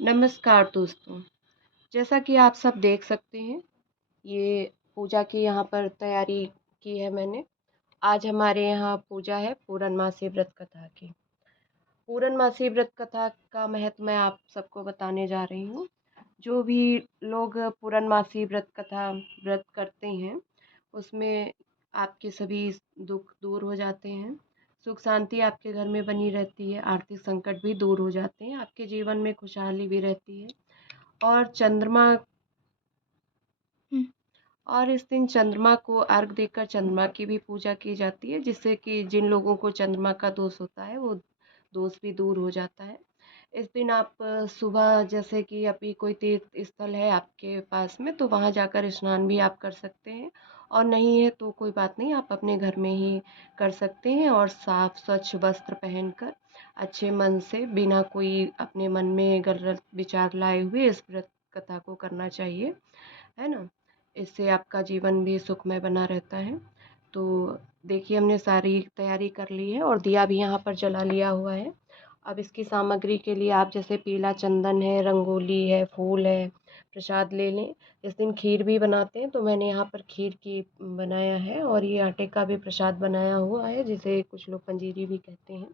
नमस्कार दोस्तों। जैसा कि आप सब देख सकते हैं, ये पूजा की यहाँ पर तैयारी की है मैंने। आज हमारे यहाँ पूजा है पूर्णमासी व्रत कथा की। पूर्णमासी व्रत कथा का महत्व मैं आप सबको बताने जा रही हूँ। जो भी लोग पूर्णमासी व्रत कथा व्रत करते हैं, उसमें आपके सभी दुख दूर हो जाते हैं, सुख शांति आपके घर में बनी रहती है, आर्थिक संकट भी दूर हो जाते हैं, आपके जीवन में खुशहाली भी रहती है। और चंद्रमा और इस दिन चंद्रमा को अर्घ देकर चंद्रमा की भी पूजा की जाती है, जिससे कि जिन लोगों को चंद्रमा का दोष होता है वो दोष भी दूर हो जाता है। इस दिन आप सुबह जैसे कि अभी कोई तीर्थ स्थल है आपके पास में तो वहाँ जाकर स्नान भी आप कर सकते हैं, और नहीं है तो कोई बात नहीं, आप अपने घर में ही कर सकते हैं। और साफ स्वच्छ वस्त्र पहनकर अच्छे मन से बिना कोई अपने मन में गलत विचार लाए हुए इस व्रत कथा को करना चाहिए, है ना? इससे आपका जीवन भी सुखमय बना रहता है। तो देखिए, हमने सारी तैयारी कर ली है और दिया भी यहाँ पर जला लिया हुआ है। अब इसकी सामग्री के लिए आप जैसे पीला चंदन है, रंगोली है, फूल है, प्रसाद ले लें। इस दिन खीर भी बनाते हैं तो मैंने यहाँ पर खीर की बनाया है, और ये आटे का भी प्रसाद बनाया हुआ है जिसे कुछ लोग पंजीरी भी कहते हैं।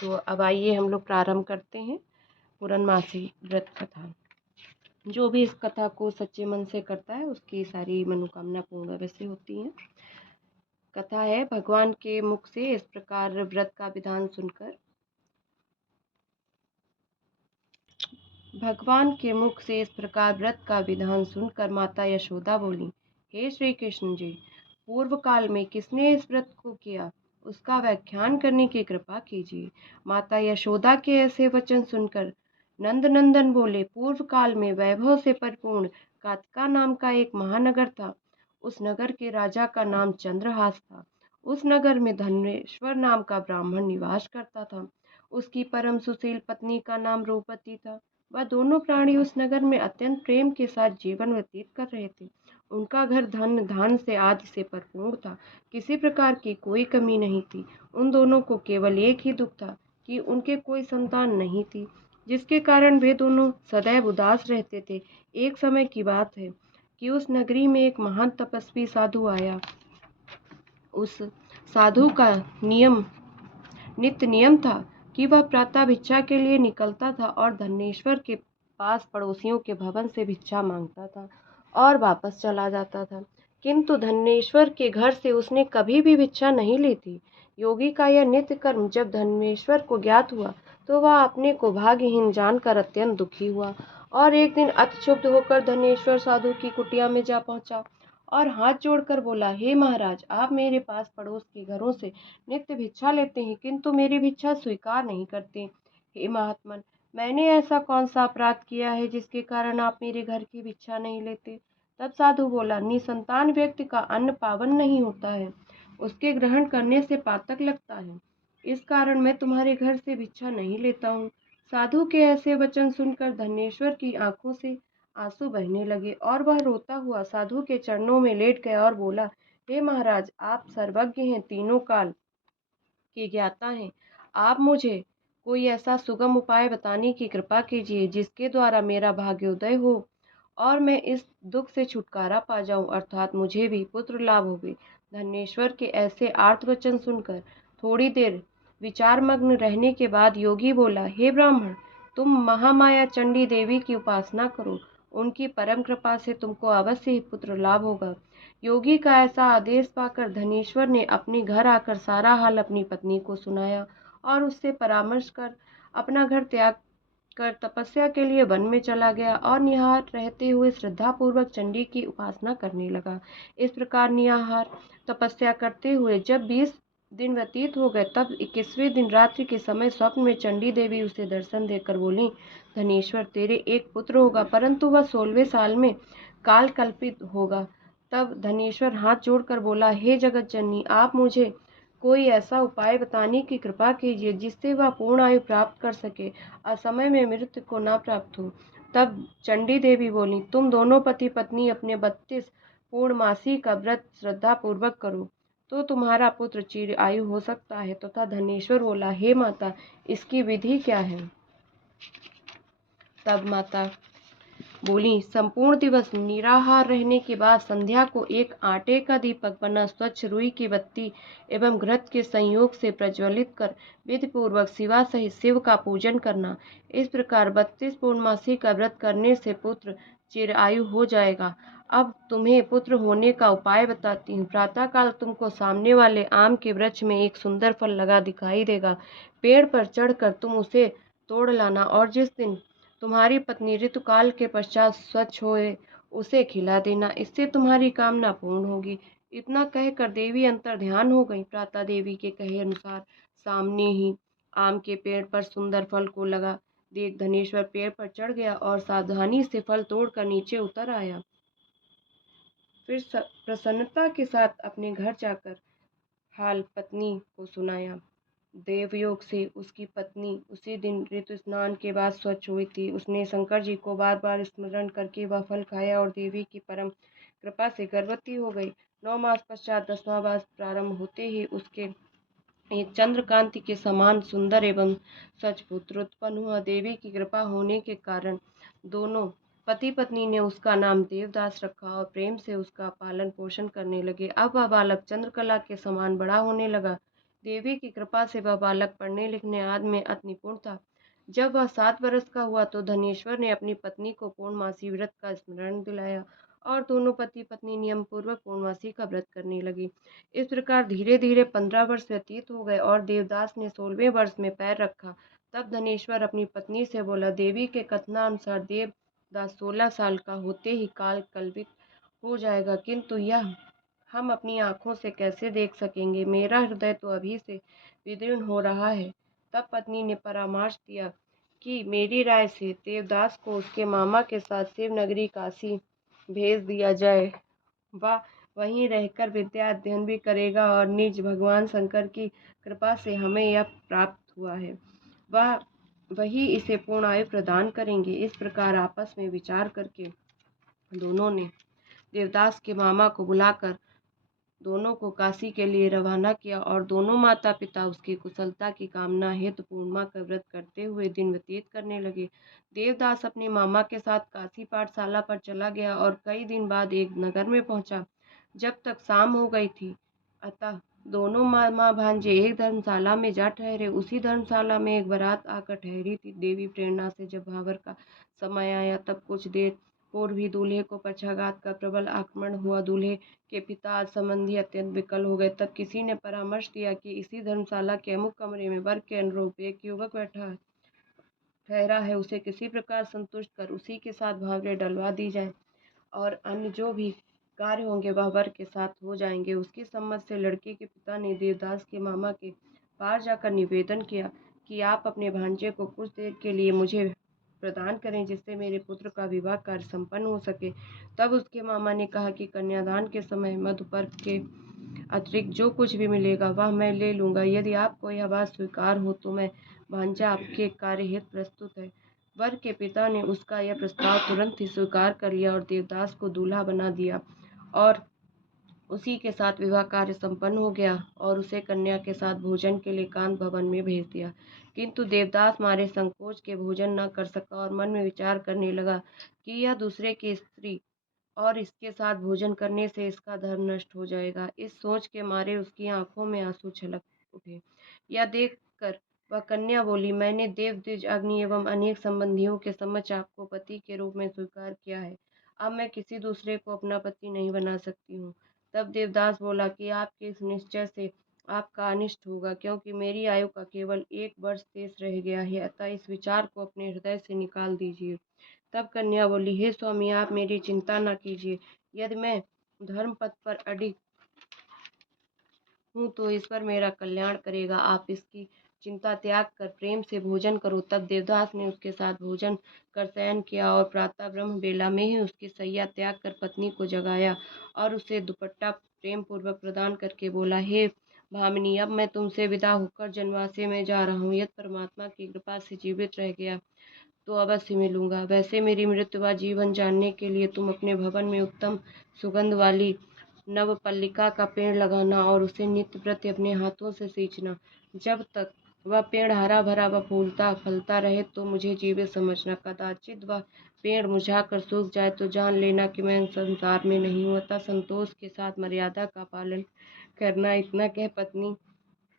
तो अब आइए हम लोग प्रारंभ करते हैं पूर्णमासी व्रत कथा। जो भी इस कथा को सच्चे मन से करता है उसकी सारी मनोकामना पूर्ण अवश्य होती है। कथा है, भगवान के मुख से इस प्रकार व्रत का विधान सुनकर भगवान के मुख से इस प्रकार व्रत का विधान सुनकर माता यशोदा बोली, हे श्री कृष्ण जी, पूर्व काल में किसने इस व्रत को किया, उसका व्याख्यान करने की कृपा कीजिए। माता यशोदा के ऐसे वचन सुनकर नंद नंदन बोले, पूर्व काल में वैभव से परिपूर्ण कातिका नाम का एक महानगर था। उस नगर के राजा का नाम चंद्रहास था। उस नगर में धनेश्वर नाम का ब्राह्मण निवास करता था। उसकी परम सुशील पत्नी का नाम रूपवती था। वह दोनों प्राणी उस नगर में अत्यंत प्रेम के साथ जीवन व्यतीत कर रहे थे। उनका घर धन धान से आदि से भरपूर था। किसी प्रकार की कोई कमी नहीं थी। उन दोनों को केवल एक ही दुख था कि उनके कोई संतान नहीं थी, जिसके कारण वे दोनों सदैव उदास रहते थे। एक समय की बात है कि उस नगरी में एक महान तपस्वी साधु आया। उस साधु का नित्य नियम था कि वह प्रातः भिक्षा के लिए निकलता था और धनेश्वर के पास पड़ोसियों के भवन से भिक्षा मांगता था और वापस चला जाता था। किंतु धनेश्वर के घर से उसने कभी भी भिक्षा नहीं ली थी। योगी का यह नित्य कर्म जब धनेश्वर को ज्ञात हुआ तो वह अपने को भाग्यहीन जानकर अत्यंत दुखी हुआ, और एक दिन अतिक्षुब्ध होकर धनेश्वर साधु की कुटिया में जा पहुंचा और हाथ जोड़कर बोला, हे महाराज, आप मेरे पास पड़ोस के घरों से नित्य भिक्षा लेते हैं, किंतु मेरी भिक्षा स्वीकार नहीं करते। हे महात्मन, मैंने ऐसा कौन सा अपराध किया है जिसके कारण आप मेरे घर की भिक्षा नहीं लेते? तब साधु बोला, निसंतान व्यक्ति का अन्न पावन नहीं होता है, उसके ग्रहण करने से पातक लगता है। इस कारण मैं तुम्हारे घर से भिक्षा नहीं लेता हूँ। साधु के ऐसे वचन सुनकर धनेश्वर की आंखों से आंसू बहने लगे और वह रोता हुआ साधु के चरणों में लेट गया और बोला, हे महाराज, आप सर्वज्ञ हैं, तीनों काल के ज्ञाता हैं। आप मुझे कोई ऐसा सुगम उपाय बताने की कृपा कीजिए जिसके द्वारा मेरा भाग्योदय हो और मैं इस दुख से छुटकारा पा जाऊं, अर्थात मुझे भी पुत्र लाभ हो। धनेश्वर के ऐसे आर्त वचन सुनकर थोड़ी देर विचारमग्न रहने के बाद योगी बोला, हे ब्राह्मण, तुम महामाया चंडी देवी की उपासना करो, उनकी परम कृपा से तुमको अवश्य ही पुत्र लाभ होगा। योगी का ऐसा आदेश पाकर धनेश्वर ने अपने घर आकर सारा हाल अपनी पत्नी को सुनाया और उससे परामर्श कर अपना घर त्याग कर तपस्या के लिए वन में चला गया और निहार रहते हुए श्रद्धा पूर्वक चंडी की उपासना करने लगा। इस प्रकार निहार तपस्या करते हुए जब 20 दिन व्यतीत हो गए, तब 21वें दिन रात्रि के समय स्वप्न में चंडी देवी उसे दर्शन देकर बोली, धनेश्वर, तेरे एक पुत्र होगा, परंतु वह 16वें साल में काल कल्पित होगा। तब धनेश्वर हाथ जोड़कर बोला, हे जगत जननी, आप मुझे कोई ऐसा उपाय बताने की कृपा कीजिए जिससे वह पूर्ण आयु प्राप्त कर सके, असमय में मृत्यु को न प्राप्त हो। तब चंडी देवी बोली, तुम दोनों पति पत्नी अपने 32 पूर्णमासी का व्रत श्रद्धा पूर्वक करो तो तुम्हारा पुत्र चिर आयु हो सकता है। तथा धनेश्वर बोला, हे माता, इसकी विधि क्या है? तब माता बोली, संपूर्ण दिवस निराहार रहने के बाद संध्या को एक आटे का दीपक बना स्वच्छ रुई की बत्ती एवं घृत के संयोग से प्रज्वलित कर विधि पूर्वक शिवा सहित शिव का पूजन करना। इस प्रकार 32 पूर्णमासी का व्रत करने से पुत्र चिरायु हो जाएगा। अब तुम्हें पुत्र होने का उपाय बताती हूँ। प्रातःकाल तुमको सामने वाले आम के वृक्ष में एक सुंदर फल लगा दिखाई देगा। पेड़ पर चढ़कर तुम उसे तोड़ लाना और जिस दिन तुम्हारी पत्नी ऋतुकाल के पश्चात स्वच्छ होए उसे खिला देना, इससे तुम्हारी कामना पूर्ण होगी। इतना कहकर देवी अंतर ध्यान हो गई। प्रातः देवी के कहे अनुसार सामने ही आम के पेड़ पर सुंदर फल को लगा देख धनेश्वर पेड़ पर चढ़ गया और सावधानी से फल तोड़कर नीचे उतर आया। फिर प्रसन्नता के साथ अपने घर जाकर हाल पत्नी को सुनाया। देवयोग से उसकी पत्नी उसी दिन ऋतु स्नान के बाद स्वच्छ हुई थी। उसने शंकर जी को बार बार स्मरण करके वह फल खाया और देवी की परम कृपा से गर्भवती हो गई। 9 मास पश्चात 10वां मास प्रारंभ होते ही उसके एक चंद्रकांति के समान सुंदर एवं स्वच्छ पुत्र उत्पन्न हुआ। देवी की कृपा होने के कारण दोनों पति पत्नी ने उसका नाम देवदास रखा और प्रेम से उसका पालन पोषण करने लगे। अब वह बालक चंद्रकला के समान बड़ा होने लगा। देवी की कृपा से वह बालक पढ़ने लिखने आदि में अति निपुण था। जब वह 7 वर्ष का हुआ तो धनेश्वर ने अपनी पत्नी को पूर्णमासी व्रत का स्मरण दिलाया और दोनों पति पत्नी नियम पूर्वक पूर्णमासी का व्रत करने लगे। इस प्रकार धीरे धीरे 15 वर्ष व्यतीत हो गए और देवदास ने 16वें वर्ष में पैर रखा। तब धनेश्वर अपनी पत्नी से बोला, देवी के कथनानुसार देवदास 16 साल का होते ही काल कल्पित हो जाएगा, किंतु यह हम अपनी आंखों से कैसे देख सकेंगे? मेरा हृदय तो अभी से विदीर्ण हो रहा है। तब पत्नी ने परामर्श दिया कि मेरी राय से देवदास को उसके मामा के साथ शिवनगरी काशी भेज दिया जाए। वह वहीं रहकर विद्या अध्ययन भी करेगा और निज भगवान शंकर की कृपा से हमें यह प्राप्त हुआ है, वही इसे पूर्ण आयु प्रदान करेंगे। इस प्रकार आपस में विचार करके दोनों ने देवदास के मामा को बुलाकर दोनों को काशी के लिए रवाना किया और दोनों माता पिता उसकी कुशलता की कामना हेतु पूर्णिमा का व्रत करते हुए दिन व्यतीत करने लगे। देवदास अपने मामा के साथ काशी पाठशाला पर चला गया और कई दिन बाद एक नगर में पहुंचा। जब तक शाम हो गई थी, अतः दोनों मामा भांजे एक धर्मशाला में जा ठहरे। उसी धर्मशाला में एक बारात आकर ठहरी थी। देवी प्रेरणा से जब भावर का समय आया तब कुछ देर पूर्व ही दूल्हे को पक्षाघात का प्रबल आक्रमण हुआ। दूल्हे के पिता संबंधी अत्यंत विकल हो गए। तब किसी ने परामर्श दिया कि इसी धर्मशाला के अमुक कमरे में वर के अनुरूप एक युवक बैठा ठहरा है, उसे किसी प्रकार संतुष्ट कर उसी के साथ भावरे डलवा दी जाए और अन्य जो भी कार्य होंगे वह वर के साथ हो जाएंगे। उसकी सम्मत से लड़के के पिता ने देवदास के मामा के पास जाकर निवेदन किया कि आप अपने भांजे को कुछ देर के लिए मुझे प्रदान करें जिससे मेरे पुत्र का विवाह कार्य संपन्न हो सके। तब उसके मामा ने कहा कि कन्यादान के समय मधुपर्क के अतिरिक्त जो कुछ भी मिलेगा वह मैं ले लूँगा। यदि आपको यह बात स्वीकार हो तो मैं भांजा आपके कार्य हेतु प्रस्तुत है। वर के पिता ने उसका यह प्रस्ताव तुरंत ही स्वीकार कर लिया और देवदास को दूल्हा बना दिया और उसी के साथ विवाह कार्य संपन्न हो गया और उसे कन्या के साथ भोजन के लिए कांत भवन में भेज दिया। किंतु देवदास मारे संकोच के भोजन न कर सका और मन में विचार करने लगा कि यह दूसरे की स्त्री और इसके साथ भोजन करने से इसका धर्म नष्ट हो जाएगा। इस सोच के मारे उसकी आंखों में आंसू छलक उठे। यह देखकर वह कन्या बोली, मैंने देव द्विज अग्नि एवं अनेक संबंधियों के समक्ष आपको पति के रूप में स्वीकार किया है। अब मैं किसी दूसरे को अपना पति नहीं बना सकती हूँ। तब देवदास बोला कि आपके इस निश्चय से आपका अनिष्ट होगा, क्योंकि मेरी आयु का केवल 1 वर्ष शेष रह गया है, अतः इस विचार को अपने हृदय से निकाल दीजिए। तब कन्या बोली, हे स्वामी, आप मेरी चिंता न कीजिए। यदि मैं धर्म पथ पर अडिग हूँ तो ईश्वर मेरा कल्याण करेगा। आप इसकी चिंता त्याग कर प्रेम से भोजन करो। तब देवदास ने उसके साथ भोजन कर शयन किया और प्रातः ब्रह्म बेला में ही उसकी शैया त्याग कर पत्नी को जगाया और उसे दुपट्टा प्रेम पूर्वक प्रदान करके बोला, हे भामिनी, अब मैं तुमसे विदा होकर जनवासे में जा रहा हूँ। यदि परमात्मा की कृपा से जीवित रह गया तो अवश्य मिलूंगा। वैसे मेरी मृत्यु व जीवन जानने के लिए तुम अपने भवन में उत्तम सुगंध वाली नवपल्लिका का पेड़ लगाना और उसे नित्य प्रति अपने हाथों से सींचना। जब तक वह पेड़ हरा भरा व फूलता फलता रहे तो मुझे जीवित समझना, कदाचित वह पेड़ मुरझाकर सूख जाए तो जान लेना कि मैं संसार में नहीं हूँ। अतः संतोष के साथ मर्यादा का पालन करना। इतना कह पत्नी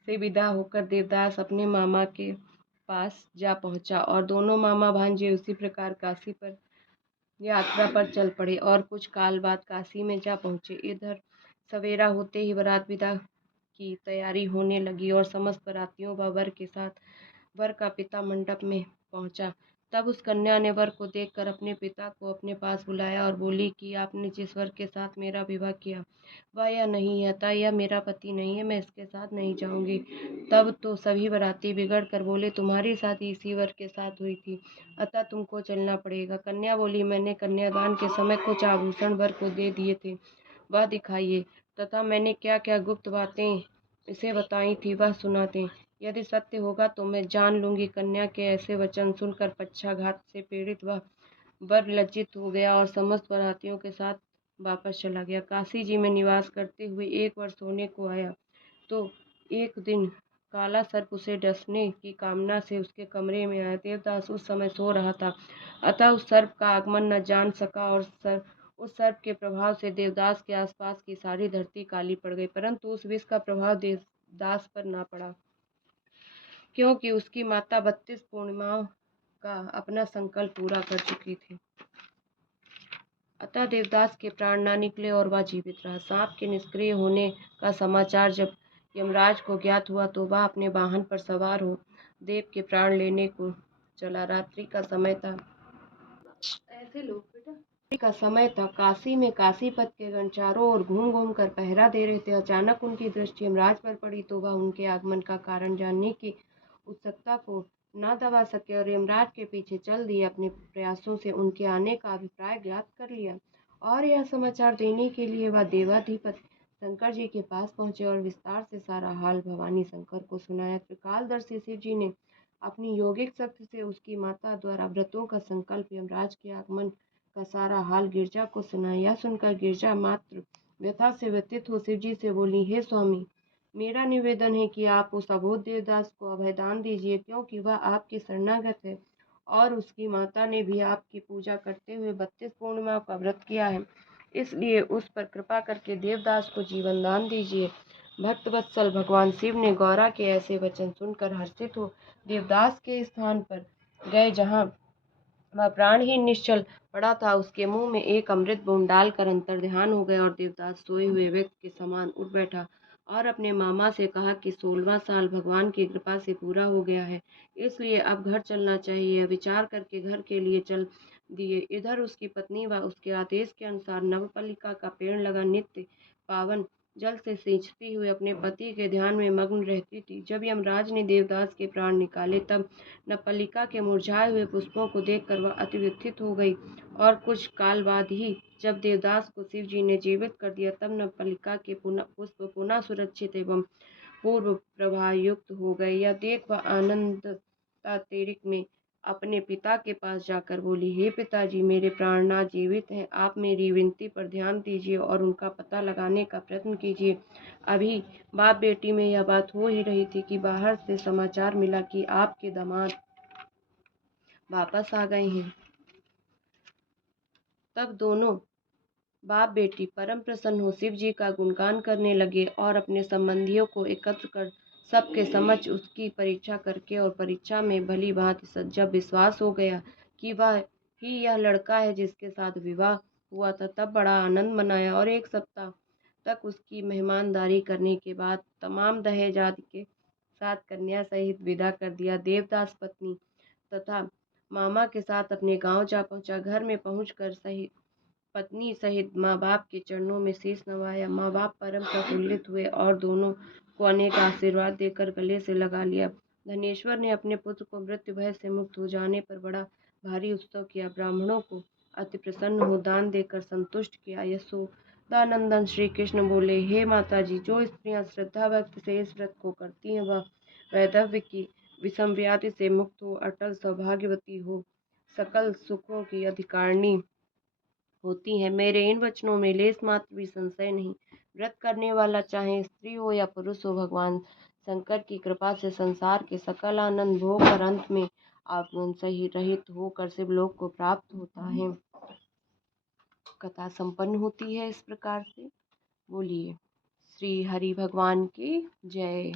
से विदा होकर देवदास अपने मामा के पास जा पहुंचा और दोनों मामा भांजे उसी प्रकार काशी पर यात्रा पर चल पड़े और कुछ काल बाद काशी में जा पहुंचे। इधर सवेरा होते ही बारात विदा की तैयारी होने लगी और समस्त बारातियों व वर के साथ वर का पिता मंडप में पहुंचा। तब उस कन्या ने वर को देखकर अपने पिता को अपने पास बुलाया और बोली कि आपने जिस वर के साथ मेरा विवाह किया वह यह नहीं है, अतः यह मेरा पति नहीं है, मैं इसके साथ नहीं जाऊंगी। तब तो सभी बाराती बिगड़ कर बोले, तुम्हारी शादी इसी वर के साथ हुई थी, अतः तुमको चलना पड़ेगा। कन्या बोली, मैंने कन्यादान के समय कुछ आभूषण वर को दे दिए थे, वह दिखाइए, तथा मैंने क्या क्या गुप्त बातें इसे बताई थी वह सुना दें। यदि सत्य होगा तो मैं जान लूंगी। कन्या के ऐसे वचन सुनकर पक्षाघात से पीड़ित वह वर लज्जित हो गया और समस्त बारातियों के साथ वापस चला गया। काशी जी में निवास करते हुए एक वर्ष होने को आया तो एक दिन काला सर्प उसे डसने की कामना से उसके कमरे में आया। देवदास उस समय सो रहा था, अतः उस सर्प का आगमन न जान सका और उस सर्प के प्रभाव से देवदास के आसपास की सारी धरती काली पड़ गई, परंतु उस विष का प्रभाव देवदास पर ना पड़ा, क्योंकि उसकी माता 32 पूर्णिमाओं का अपना संकल्प पूरा कर चुकी थी। अतः देवदास के प्राण न निकले और वह जीवित रहा। सांप के निष्क्रिय होने का समाचार जब यमराज को ज्ञात हुआ तो वह अपने वाहन पर सवार हो देव के प्राण लेने को चला। रात्रि का समय था। ऐसे लोग बेटा का समय था। काशी में काशीपत के गण चारों ओर घूम घूम कर पहरा दे रहे थे। अचानक उनकी दृष्टि यमराज पर पड़ी तो वह उनके आगमन का कारण जानने की उत्सुकता को न दबा सके और यमराज के पीछे चल दिए। अपने प्रयासों से उनके आने का अभिप्राय ज्ञात कर लिया और यह समाचार देने के लिए वह देवाधिपति शंकर जी के पास पहुंचे और विस्तार से सारा हाल भवानी शंकर को सुनाया। त्रिकालदर्शी शिव जी ने अपनी योगिक शक्ति से उसकी माता द्वारा व्रतों का संकल्प यमराज के आगमन का सारा हाल गिरजा को सुनाया। यह सुनकर गिरजा मात्र व्यथा से व्यतीत हो शिव जी से बोली, हे स्वामी, मेरा निवेदन है कि आप उस अबोध देवदास को अभयदान दीजिए, क्योंकि वह आपकी शरणागत है और उसकी माता ने भी आपकी पूजा करते हुए 32 पूर्णिमा का व्रत किया है, इसलिए उस पर कृपा करके देवदास को जीवन दान दीजिए। भक्तवत्सल भगवान शिव ने गौरा के ऐसे वचन सुनकर हर्षित हो देवदास के स्थान पर गए। जहाँ वह प्राणहीन निश्चल पड़ा था, उसके मुंह में एक अमृत बूंद डालकर अंतर्ध्यान हो गए और देवदास सोए हुए व्यक्ति के समान उठ बैठा और अपने मामा से कहा कि 16वां साल भगवान की कृपा से पूरा हो गया है, इसलिए अब घर चलना चाहिए। विचार करके घर के लिए चल दिए। इधर उसकी पत्नी व उसके आदेश के अनुसार नवपलिका का पेड़ लगा नित्य पावन जल से सींचती हुई अपने पति के ध्यान में मग्न रहती थी। जब यमराज ने देवदास के प्राण निकाले तब नवपलिका के मुरझाए हुए पुष्पों को देखकर वह अति व्यथित हो गई और कुछ काल बाद ही जब देवदास को शिव जी ने जीवित कर दिया तब नवपलिका के पुष्प पुनः सुरक्षित एवं पूर्व प्रवाह युक्त हो गए। यह देख वह आनंदातिरेक में अपने पिता के पास जाकर बोली, हे पिताजी, मेरे प्राणनाथ जीवित हैं, आप मेरी विनती पर ध्यान दीजिए और उनका पता लगाने का प्रयत्न कीजिए। अभी बाप बेटी में यह बात हो ही रही थी कि बाहर से समाचार मिला कि आपके दामाद वापस आ गए हैं। तब दोनों बाप बेटी परम प्रसन्न हो शिव जी का गुणगान करने लगे और अपने संबंधियों को एकत्र कर सबके समक्ष उसकी परीक्षा करके और परीक्षा में भली भांति जब विश्वास हो गया कि वह ही यह लड़का है जिसके साथ विवाह हुआ था, तब बड़ा आनंद मनाया और 1 सप्ताह तक उसकी मेहमानदारी करने के बाद तमाम दहेज आदि के साथ कन्या सहित विदा कर दिया। देवदास पत्नी तथा मामा के साथ अपने गांव जा पहुंचा। घर में पहुंचकर पत्नी सहित माँ बाप के चरणों में शीश नवाया। माँ बाप परम प्रफुल्लित हुए और दोनों को अनेक आशीर्वाद देकर गले से लगा लिया। धनेश्वर ने अपने पुत्र को मृत्यु भय से मुक्त हो जाने पर बड़ा भारी उत्सव किया। ब्राह्मणों को अति प्रसन्न हो दान देकर संतुष्ट किया। यशोदानंदन श्री कृष्ण बोले, हे माता जी, जो स्त्रियां श्रद्धा भक्ति से इस व्रत को करती हैं वह वैधव्य की विषम व्याधि से मुक्त हो, अटल सौभाग्यवती हो, सकल सुखों की अधिकारिणी होती हैं। मेरे इन वचनों में लेस मात्र भी संशय नहीं। व्रत करने वाला चाहे स्त्री हो या पुरुष हो, भगवान शंकर की कृपा से संसार के सकल आनंद भोग कर अंत में आत्मन सही रहित होकर शिवलोक को प्राप्त होता है। कथा संपन्न होती है इस प्रकार से। बोलिए श्री हरि भगवान की जय।